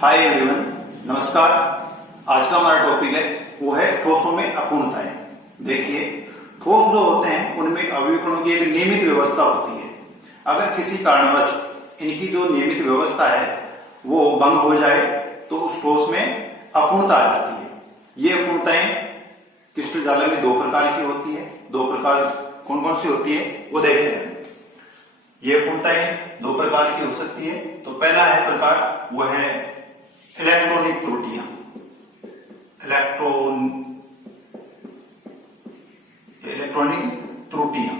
Hi everyone, नमस्कार। आज का हमारा टॉपिक है वो है ठोसों में अपूर्णताएं। देखिए, ठोस जो होते हैं उनमें अवयवों की एक नियमित व्यवस्था होती है। अगर किसी कारणवश इनकी जो नियमित व्यवस्था है वो भंग हो जाए तो उस ठोस में अपूर्णता आ जाती है। ये अपूर्णताएं क्रिस्टल जाल में दो प्रकार की होती है। दो प्रकार कौन कौन सी होती है वो देखते हैं। ये अपूर्णताएं दो प्रकार की हो सकती है। तो पहला है प्रकार वो है इलेक्ट्रॉनिक त्रुटियां। इलेक्ट्रॉनिक त्रुटियां।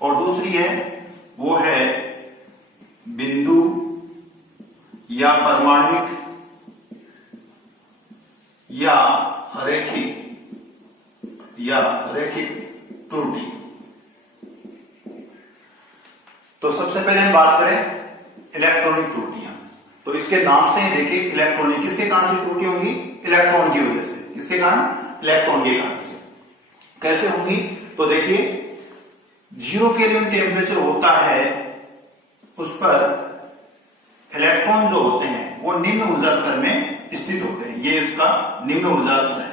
और दूसरी है वो है बिंदु या परमाणुक या रैखिक त्रुटि। तो सबसे पहले हम बात करें इलेक्ट्रॉनिक त्रुटियां। तो इसके नाम से ही देखिए, इलेक्ट्रॉनिक किसके कारण से त्रुटि होगी? इलेक्ट्रॉन की वजह से। किसके कारण? इलेक्ट्रॉन के कारण से। कैसे होंगी? तो देखिए, 0 केल्विन टेम्परेचर होता है, उस पर इलेक्ट्रॉन जो होते हैं वो निम्न ऊर्जा स्तर में स्थित होते हैं। ये उसका निम्न ऊर्जा स्तर है।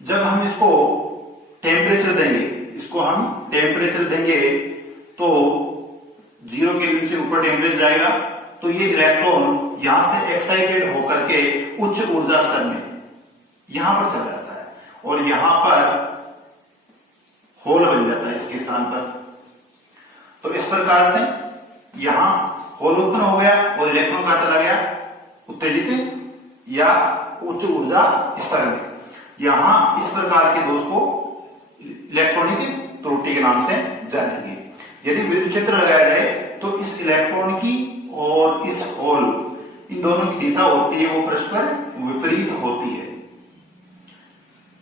जब हम इसको टेम्परेचर देंगे तो 0 केल्विन से ऊपर टेम्परेचर जाएगा तो ये इलेक्ट्रॉन यहां से एक्साइटेड होकर के उच्च ऊर्जा स्तर में यहां पर चला जाता है और यहां पर होल बन जाता है इसके स्थान पर। तो इस प्रकार से यहां होल उत्पन्न हो गया और इलेक्ट्रॉन कहां चला गया? उत्तेजित या उच्च ऊर्जा स्तर में। यहां इस प्रकार के दोष को इलेक्ट्रॉनिक त्रुटि के नाम से जानेंगे। यदि विद्युत क्षेत्र लगाया जाए तो इस इलेक्ट्रॉन की और इस होल, इन दोनों की दिशा होती है वो परस्पर विपरीत होती है।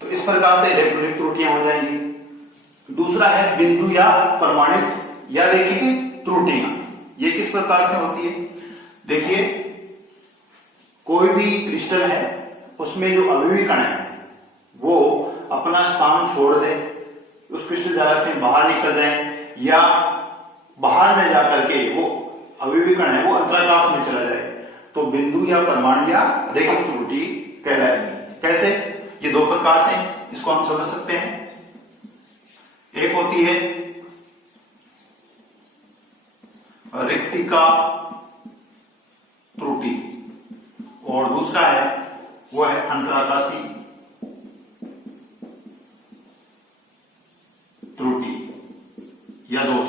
तो इस प्रकार से इलेक्ट्रॉनिक त्रुटियां हो जाएंगी। दूसरा है बिंदु या परमाणुक या रैखिक त्रुटियां। ये किस प्रकार से होती है? देखिए, कोई भी क्रिस्टल है उसमें जो अवयवी कण है वो अपना स्थान छोड़ दे, उस क्रिस्टल जाल से बाहर निकल जाए या बाहर न जाकर के वो अवयवी कण है वो अंतराकाश में चला जाए तो बिंदु या परमाणु या रैखिक त्रुटि कहलाएगी। कैसे? ये दो प्रकार से इसको हम समझ सकते हैं। एक होती है रिक्तिका त्रुटि और दूसरा है वो है अंतराकाशी त्रुटि या दोष।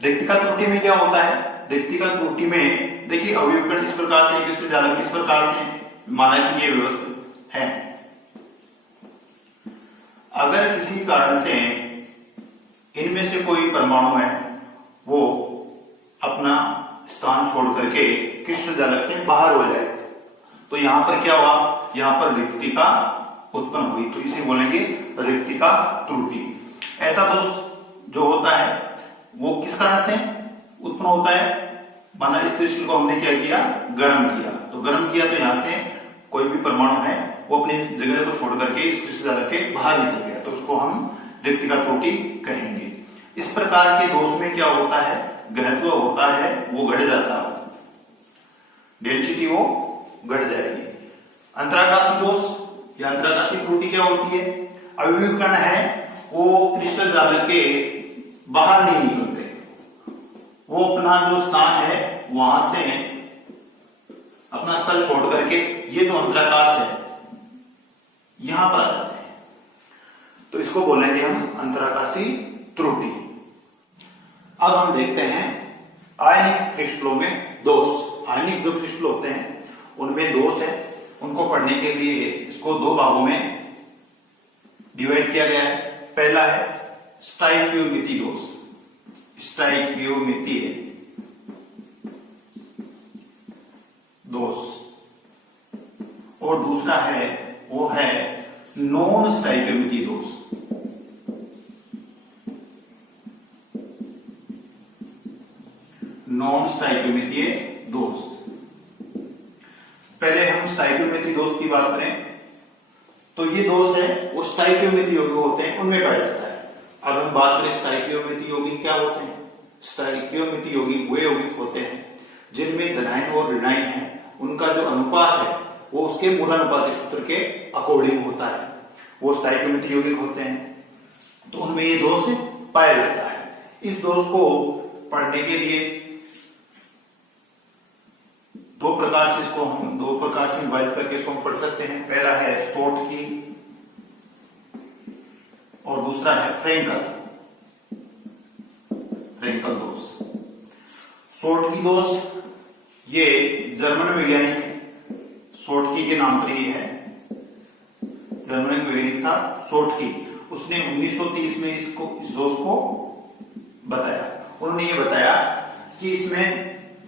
रिक्तिका त्रुटि में क्या होता है? रिक्तिका त्रुटि में देखिए, अवयवकण इस प्रकार से क्रिस्टल जाल में इस प्रकार से माना कि ये व्यवस्थित है। अगर किसी कारण से इनमें से कोई परमाणु है वो अपना स्थान छोड़ करके क्रिस्टल जाल से बाहर हो जाए तो यहां पर क्या हुआ? यहां पर रिक्तिका उत्पन्न हुई। तो इसे बोलेंगे रिक्तिका त्रुटि। ऐसा दोष जो होता है वो किस कारण से उत्पन्न होता है? माना इस क्रिस्टल को हमने क्या किया? गर्म किया। तो गर्म किया तो यहां से कोई भी परमाणु है वो अपनी जगह को छोड़ करके इस क्रिस्टल जाल के बाहर निकल गया तो उसको हम रिक्तिका त्रुटि कहेंगे। इस प्रकार के दोष में क्या होता है? घनत्व होता है वो घट जाता है, डेंसिटी वो घट जाएगी। अंतराकाशी दोष या अंतराकाशी त्रुटि क्या होती है? अवयवी कण है वो क्रिस्टल जाल के बाहर नहीं निकलते, वो अपना जो स्थान है वहां से अपना स्थल छोड़ करके ये जो अंतराकाश है यहां पर आ जाते हैं। तो इसको बोलेंगे हम अंतराकाशी त्रुटि। अब हम देखते हैं आयनिक क्रिस्टलों में दोष। आयनिक जो क्रिस्टल होते हैं उनमें दोष है, उनको पढ़ने के लिए इसको दो भागों में डिवाइड किया गया है। पहला है स्टाइकियोमितीय दोष, स्टाइकियोमितीय दोष, और दूसरा है वो है नॉन स्टाइकियोमितीय दोष। नॉन स्टाइकियोमितीय दोष। पहले हम स्टाइकियोमितीय दोष की बात करें तो ये दोष है वो स्टाइकियोमितीय यौगिक होते हैं उनमें पाया जाता है। अब हम बात करें स्टाइकियोमितीय यौगिक क्या होते हैं स्टाइकियोमेट्री यौगिक वे यौगिक होते हैं जिनमें धनायन और ऋणायन है, उनका जो अनुपात है वो उसके मूलानुपाती सूत्र के अकॉर्डिंग होता है, वो स्टाइकियोमेट्री यौगिक होते हैं। तो उनमें ये दोष पाया जाता है। इस दोष को पढ़ने के लिए दो प्रकार से विभाजित करके इसको हम पढ़ सकते हैं। पहला है शॉर्टकी और दूसरा है फ्रेंकल दोष। शॉर्टकी दोष ये जर्मन वैज्ञानिक शॉर्टकी के नाम पर ये है, जर्मन वैज्ञानिक था शॉर्टकी, उसने 1930 में इस दोष को बताया। उन्होंने ये बताया कि इसमें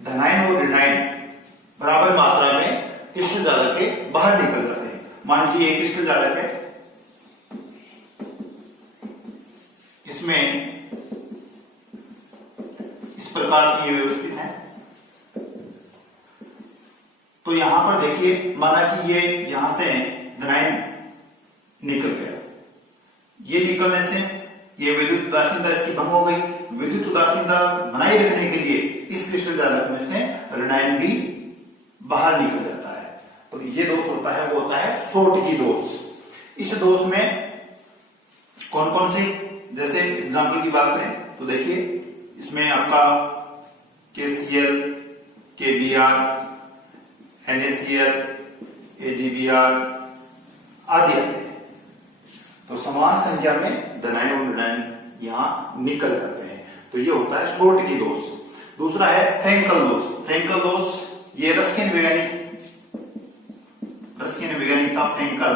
धनायन और ऋणायन बराबर मात्रा में कृष्ण जालक के बाहर निकल जाते हैं। मान लीजिए एक कृष्ण जालक है, इसमें इस प्रकार से ये व्यवस्थित है। तो यहां पर देखिए, माना कि ये यहां से धनायन निकल गया, ये निकलने से ये विद्युत उदासीनता इसकी भंग हो गई। विद्युत उदासीनता बनाए रखने के लिए इस कृष्ण जालक में से ऋणायन भी बाहर निकल जाता है। तो ये दोष होता है, वो होता है शॉर्टकी दोष। इस दोष में कौन कौन से, जैसे एग्जांपल की बात करें तो देखिए, इसमें आपका KCl, KBr, NaCl, AgBr आदि आते हैं। तो समान संख्या में धनायन और ऋणायन यहां निकल जाते हैं। तो ये होता है शॉर्टकी दोष। दूसरा है फ्रेंकल दोष। फ्रेंकल दोष ये रशियन वैज्ञानिक था फ्रेंकल,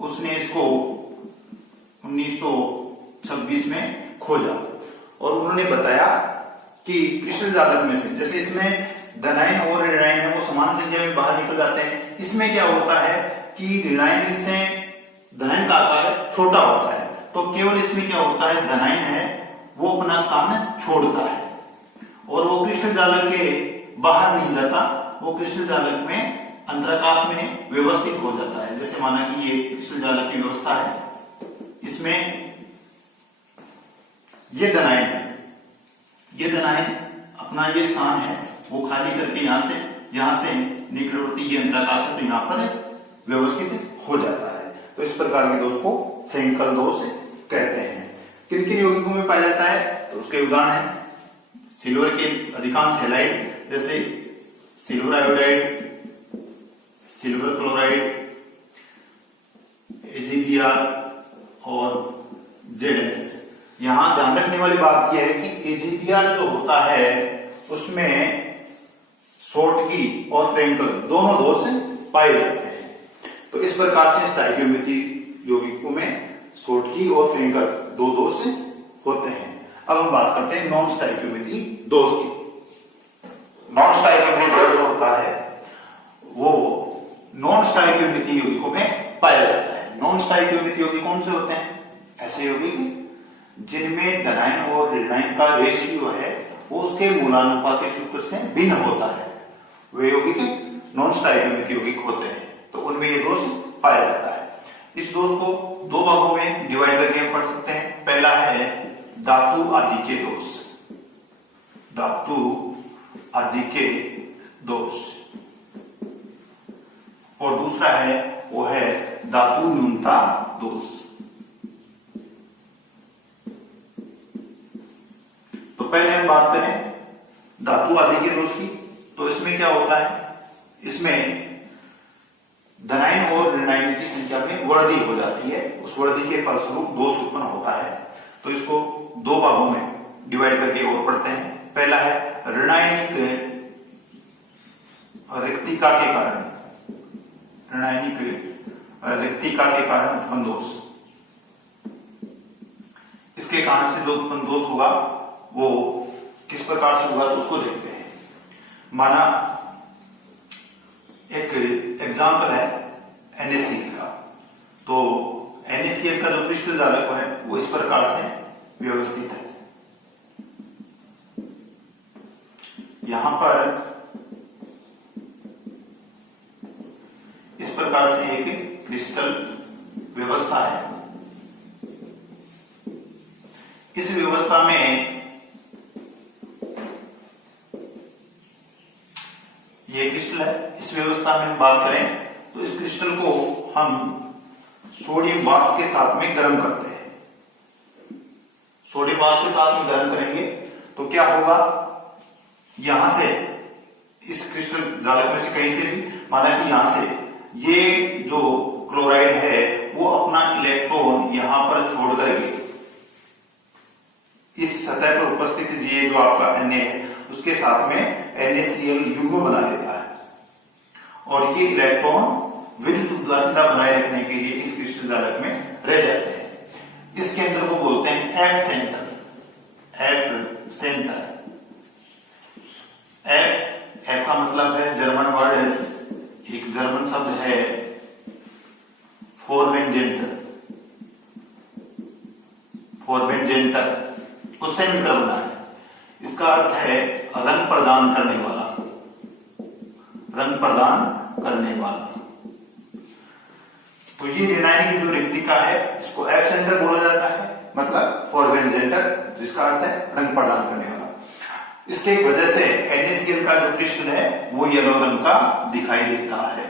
उसने इसको 1926 में खोजा और उन्होंने बताया कि कृष्ण जालक में से, जैसे इसमें धनायन और ऋणायन है वो समान संख्या में बाहर निकल जाते हैं, इसमें क्या होता है कि ऋणायन से धनायन का आकार छोटा होता है, तो केवल इसमें क्या होता है, धनायन है वो अपना स्थान छोड़ता है और वो कृष्ण जालक के बाहर नहीं जाता, वो कृष्ण जालक में अंतराकाश में व्यवस्थित हो जाता है। जैसे माना कि ये कृष्ण जालक की व्यवस्था है, इसमें ये धनायन है, ये धनायन अपना ये स्थान है वो खाली करके यहां से निकटवर्ती ये अंतराकाश है, तो यहां पर व्यवस्थित हो जाता है। तो इस प्रकार के दोष को फ्रेंकल दोष कहते हैं। किन किन यौगिकों में पाया जाता है, तो उसके उदाहरण है सिल्वर के अधिकांश हैलाइड, जैसे silver iodide, silver chloride, AgBr और ZnS। यहां ध्यान रखने वाली बात यह है कि AgBr जो होता है उसमें शॉर्टकी और फ्रेंकल दोनों दोष पाए जाते हैं। तो इस प्रकार से स्टाइकियोमेट्री यौगिकों में शॉर्टकी और फ्रेंकल दो दोष होते हैं। अब हम बात करते हैं नॉन स्टाइकियोमेट्री दोष की। नॉन स्टाइकियोमेट्री दोष होता है वो नॉन स्टाइकियोमेट्री यौगिकों में पाया जाता है। नॉन स्टाइकियोमेट्री यौगिक कौन से होते हैं, ऐसे यौगिक जिनमें धनायन और ऋणायन का रेशियो है वो उसके मूलानुपाती सूत्र से भिन्न होता है, वे यौगिक नॉन स्टाइकियोमेट्री यौगिक होते हैं। तो उनमें ये दोष पाया जाता है। इस दोष को दो भागों में डिवाइड करके हम पढ़ सकते हैं। पहला है धातु आदि के दोष, धातु आदि के दोष, और दूसरा है वो है धातु न्यूनता दोष। तो पहले हम बात करें धातु आदि के दोष की, तो इसमें क्या होता है, इसमें धनायन और ऋणायन की संख्या में वृद्धि हो जाती है, उस वृद्धि के फलस्वरूप दोष उत्पन्न होता है। तो इसको दो भागों में डिवाइड करके और पढ़ते हैं। पहला है ऋणायनिक रिक्तिका के कारण, ऋणायनिक रिक्तिका के कारण उत्पन्न दोष। इसके कारण से जो उत्पन्न दोष होगा वो किस प्रकार से होगा, तो उसको देखते हैं। माना एक एग्जाम्पल है NaCl का, तो NaCl का जो क्रिस्टल जालक है वो इस प्रकार से व्यवस्थित है। यहां पर इस प्रकार से एक क्रिस्टल व्यवस्था है। इस व्यवस्था में इस व्यवस्था में हम बात करें तो इस क्रिस्टल को हम सोडियम वाष्प के साथ में गर्म करते हैं। सोडियम वाष्प के साथ में गर्म करेंगे तो क्या होगा, यहां से इस क्रिस्टल जालक में से कहीं से भी, माना कि यहां से ये जो क्लोराइड है वो अपना इलेक्ट्रॉन यहां पर छोड़ करके इस सतह पर उपस्थित ये जो आपका Na है उसके साथ में NaCl युग्म बना लेता है और ये इलेक्ट्रॉन विद्युत उदासीनता बनाए रखने के लिए इस क्रिस्टल जालक में रह जाते हैं। इस केंद्र को बोलते हैं एफ सेंटर। एफ का मतलब है जर्मन वर्ड, एक जर्मन शब्द है फोरवेंजेंटर, उससे मिलकर बना है। इसका अर्थ है रंग प्रदान करने वाला, रंग प्रदान करने वाला। तो ये ऋणायनिक जो रिक्तिका है इसको एफ सेंटर बोला जाता है, मतलब फोरवेंजेंटर, जिसका अर्थ है रंग प्रदान करने वाला। इसके वजह से NaCl का जो क्रिस्टल है वो येलो रंग का दिखाई देता है,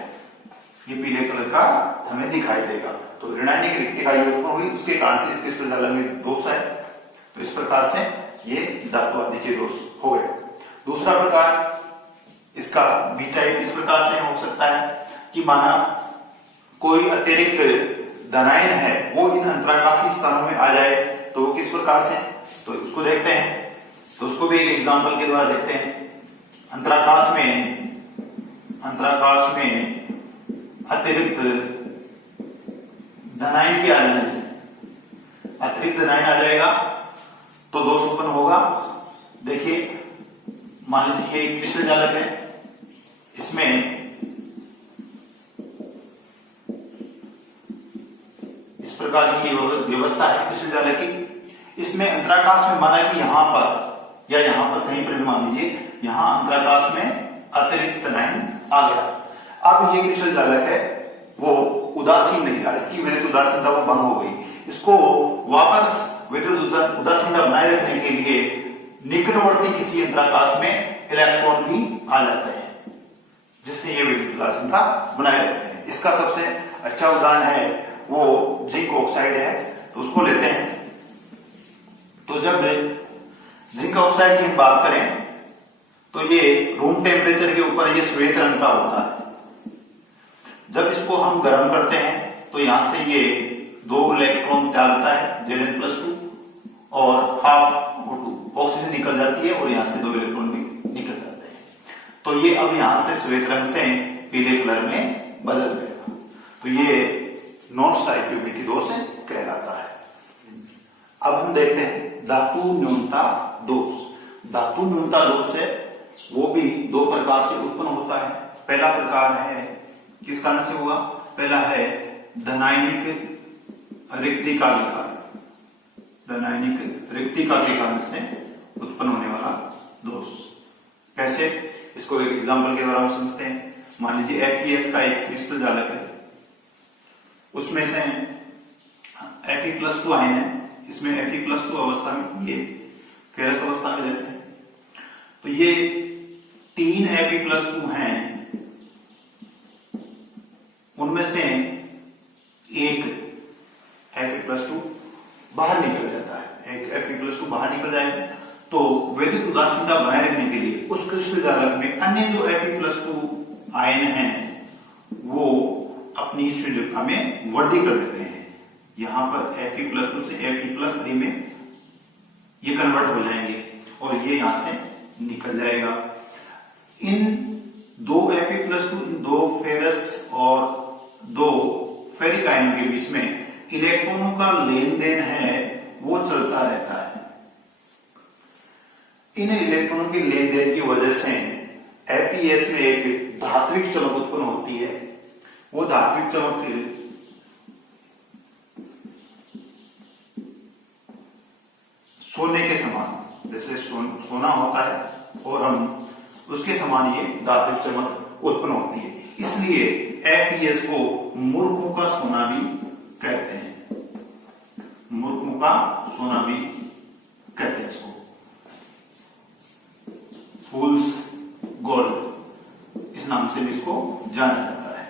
ये पीले कलर का हमें दिखाई देगा। तो ऋणायनिक रिक्तिका उत्पन्न हुई, उसके कारण से इस क्रिस्टल जालक में दोष है। तो इस प्रकार से ये धातु आदि के दोष हो गए। दूसरा प्रकार इसका बी टाइप इस प्रकार से हो सकता है कि माना कोई अतिरिक्त धनायन है वो इन अंतराकाशीय स्थानों में आ जाए, तो वो किस प्रकार से, तो उसको देखते हैं। तो उसको भी एक एग्जांपल के द्वारा देखते हैं। अंतराकाश में अतिरिक्त धनायन के आ जाने से, अतिरिक्त धनायन आ जाएगा तो दोष उत्पन्न होगा। देखिए मान लीजिए ये क्रिस्टल जालक है, इसमें इस प्रकार की व्यवस्था है क्रिस्टल जालक की। इसमें अंतराकाश में माना कि यहां पर या यहां पर कहीं पर भी मान लीजिए, यहां अंतराकाश में अतिरिक्त धनायन आ गया। अब ये क्रिस्टल जालक है वो उदासीन नहीं रहा, इसकी विद्युत उदासीनता वो भंग हो गई। इसको वापस विद्युत उदासीनता बनाए रखने के लिए निकटवर्ती किसी अंतराकाश में इलेक्ट्रॉन भी आ जाते हैं, जिससे ये विद्युत उदासीनता बनाए रहते हैं। इसका सबसे अच्छा उदाहरण है वो जिंक ऑक्साइड है, तो उसको लेते हैं। तो जब जिंक ऑक्साइड की हम बात करें तो ये रूम टेम्परेचर के ऊपर ये श्वेत रंग का होता है। जब इसको हम गर्म करते हैं तो यहां से ये 2 इलेक्ट्रॉन त्यागता है Zn+2 और हाफ O2 ऑक्सीजन निकल जाती है और यहां से 2 इलेक्ट्रॉन भी निकल जाते हैं। तो ये अब यहां से श्वेत रंग से पीले कलर में बदल गया। तो ये नॉन स्टाइकियोमेट्री दोष कहलाता है। अब हम देखते हैं धातु न्यूनता दोष। धातु न्यूनता दोष है वो भी 2 प्रकार से उत्पन्न होता है। पहला प्रकार है किस कारण से हुआ, पहला है धनायनिक रिक्तिका के कारण, धनायनिक रिक्तिका के कारण से उत्पन्न होने वाला दोष। कैसे, इसको एक एग्जांपल के द्वारा हम समझते हैं। मान लीजिए FeS का एक क्रिस्टल जालक है, उसमें से Fe+2 आयन है, इसमें Fe+2 अवस्था में ये फेरस अवस्था में रहते हैं। तो ये 3 Fe+2 हैं, उनमें से एक Fe+2 बाहर निकल जाता है, एक Fe+2 बाहर निकल जाएगा। तो विद्युत उदासीनता बनाए रखने के लिए उस क्रिस्टल जालक में अन्य जो Fe+2 आयन हैं वो अपनी संयोजकता में वृद्धि कर देते हैं। यहां पर Fe+2 से Fe+3 में ये कन्वर्ट हो जाएंगे और ये यहां से निकल जाएगा। इन 2 Fe+2, इन 2 फेरस और 2 फेरिक आयनों के बीच में इलेक्ट्रॉनों का लेन देन है वो चलता रहता है। इन इलेक्ट्रॉनों के लेन देन की वजह से FeS में एक धात्विक चमक उत्पन्न होती है। वो धात्विक चमक सोने के समान, जैसे सोना होता है और हम उसके समान ये धात्विक चमक उत्पन्न होती है। इसलिए FeS को मूर्खों का सोना भी कहते हैं, मूर्खों का सोना भी कहते हैं इसको, फूल्स गोल्ड इस नाम से भी इसको जाना जाता है।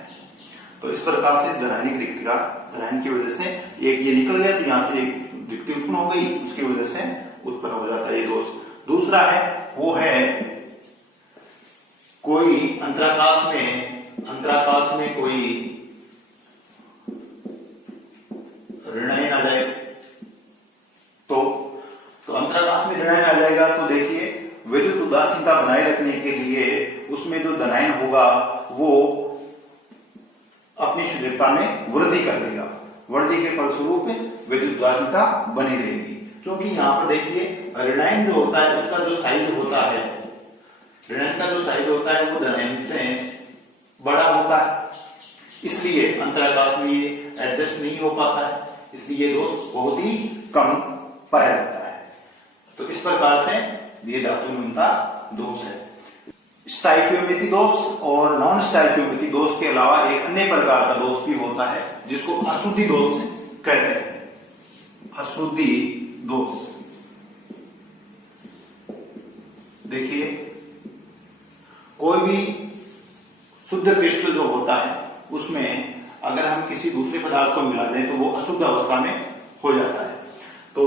तो इस प्रकार से धनायनिक रिक्तिका, धनायन की वजह से एक ये निकल गया तो यहां से एक रिक्ति उत्पन्न हो गई, उसकी वजह से उत्पन्न हो जाता है ये दोष। दूसरा है वो है कोई अंतराकाश में कोई ऋणायन आ जाए तो अंतराकाश में ऋणायन आ जाएगा तो देखिए विद्युत उदासीनता बनाए रखने के लिए उसमें जो धनायन होगा वो अपनी शीघ्रता में वृद्धि कर देगा, वृद्धि के फलस्वरूप विद्युत उदासीनता बनी रहेगी। क्योंकि यहाँ पर देखिए ऋणायन जो होता है उसका जो साइज होता है, ऋणायन का जो साइज होता है वो धनायन से बड़ा होता है, इसलिए अंतराकाश में ये एडजस्ट नहीं हो पाता है, इसलिए ये दोष बहुत ही कम पाया जाता है। तो इस प्रकार से ये धातु न्यूनता दोष है। स्टाइकियोमेट्री दोष और नॉन स्टाइकियोमेट्री दोष के अलावा एक अन्य प्रकार का दोष भी होता है जिसको अशुद्धि दोष कहते हैं। अशुद्धि दोष देखिए कोई भी शुद्ध क्रिस्टल जो होता है उसमें अगर हम किसी दूसरे पदार्थ को मिला दें तो वो अशुद्ध अवस्था में हो जाता है। तो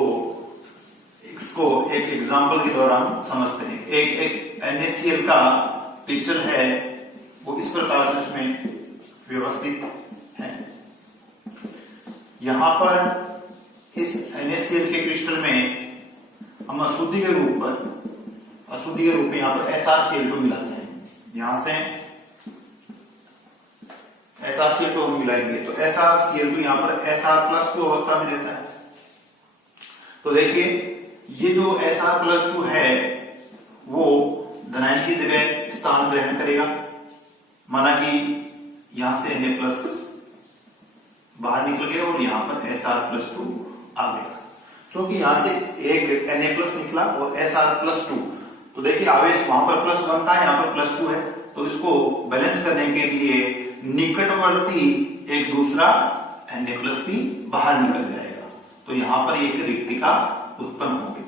इसको एक एग्जांपल के द्वारा हम समझते हैं। एक NaCl का क्रिस्टल है, वो इस प्रकार से उसमें व्यवस्थित है। यहां पर इस NaCl के क्रिस्टल में हम अशुद्धि के रूप में यहां पर SrCl2 मिलाते हैं। यहां से SrCl2 हम मिलाएंगे तो SrCl2 यहां पर Sr+2 अवस्था में रहता है। तो देखिए ये जो Sr+2 है वो धनायन की जगह स्थान ग्रहण करेगा। माना कि यहां से Na+ बाहर निकल गया और यहां पर Sr+2 आ गया। क्योंकि यहां से एक Na+ निकला और Sr+2, तो देखिए आवेश वहां पर +1 था, यहां पर +2 है, तो इसको बैलेंस करने के लिए निकटवर्ती एक दूसरा Na+ भी बाहर निकल जाएगा, तो यहां पर एक रिक्तिका उत्पन्न होगी।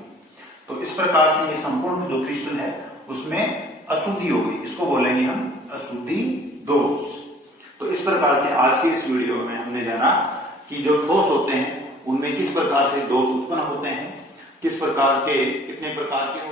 तो इस प्रकार से ये संपूर्ण जो क्रिस्टल है उसमें अशुद्धि होगी, इसको बोलेंगे हम अशुद्धि दोष। तो इस प्रकार से आज के इस वीडियो में हमने जाना कि जो ठोस होते हैं उनमें किस प्रकार से दोष उत्पन्न होते हैं, किस प्रकार के कितने प्रकार के